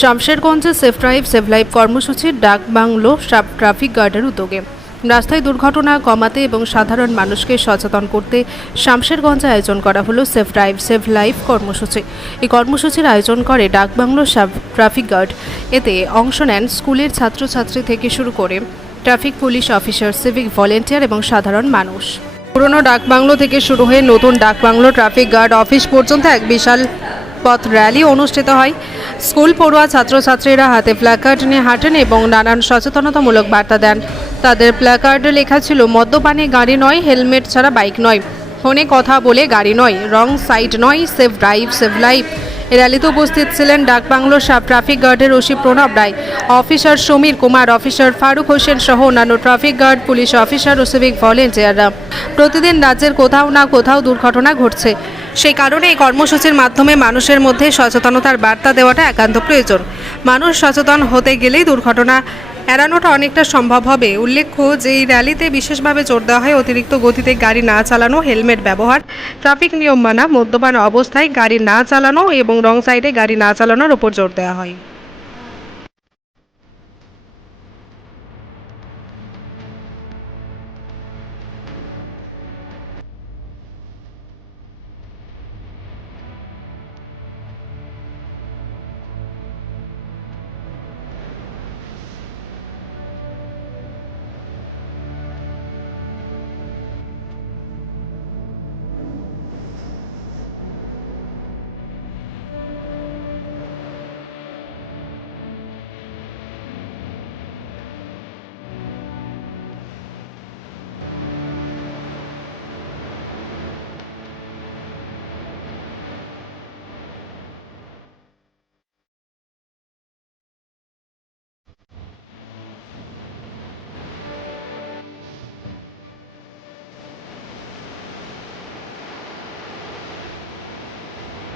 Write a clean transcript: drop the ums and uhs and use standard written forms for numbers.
শামশেরগঞ্জে safe drive save life কর্মসূচির ডাক bungalow sub traffic গার্ডের উদ্যোগে রাস্তায় দুর্ঘটনা কমাতে এবং সাধারণ মানুষকে সচেতন করতে শামশেরগঞ্জে আয়োজন করা হলো সেফ ড্রাইভ সেভ লাইফ কর্মসূচি। এই কর্মসূচির আয়োজন করে ডাক বাংলো সাব ট্রাফিক গার্ড। এতে অংশ নেন স্কুলের ছাত্রছাত্রী থেকে শুরু করে traffic police officer, civic volunteer এবং সাধারণ মানুষ। পুরনো ডাক বাংলো থেকে শুরু হয়ে নতুন ডাক বাংলো ট্রাফিক গার্ড অফিস পর্যন্ত এক বিশাল পথ র্যালি অনুষ্ঠিত হয়। স্কুল পড়ুয়া ছাত্রছাত্রীরা হাতে প্ল্যাকার্ড নিয়ে হাঁটেন এবং নানান সচেতনতামূলক বার্তা দেন। তাদের প্ল্যাকার্ডে লেখা ছিল, মদ্যপানে গাড়ি নয়, হেলমেট ছাড়া বাইক নয়, ফোনে কথা বলে গাড়ি নয়, রং সাইড নয়, সেফ ড্রাইভ সেভ লাইফ। এ র্যালিতে উপস্থিত ছিলেন ডাক বাংলোর সাব ট্রাফিক গার্ডের ওসি প্রণব রায়, অফিসার সমীর কুমার, অফিসার ফারুক হোসেন সহ অন্যান্য ট্রাফিক গার্ড, পুলিশ অফিসার ও সিভিক ভলেন্টিয়াররা। প্রতিদিন রাজ্যের কোথাও না কোথাও দুর্ঘটনা ঘটছে, সেই কারণে এই কর্মসূচির মাধ্যমে মানুষের মধ্যে সচেতনতার বার্তা দেওয়াটা একান্ত প্রয়োজন। মানুষ সচেতন হতে গেলেই দুর্ঘটনা এড়ানোটা অনেকটা সম্ভব হবে। উল্লেখ্য যে এই র্যালিতে বিশেষভাবে জোর দেওয়া হয় অতিরিক্ত গতিতে গাড়ি না চালানো, হেলমেট ব্যবহার, ট্রাফিক নিয়ম মানা, মদ্যপান অবস্থায় গাড়ি না চালানো এবং রং সাইডে গাড়ি না চালানোর উপর জোর দেওয়া হয়।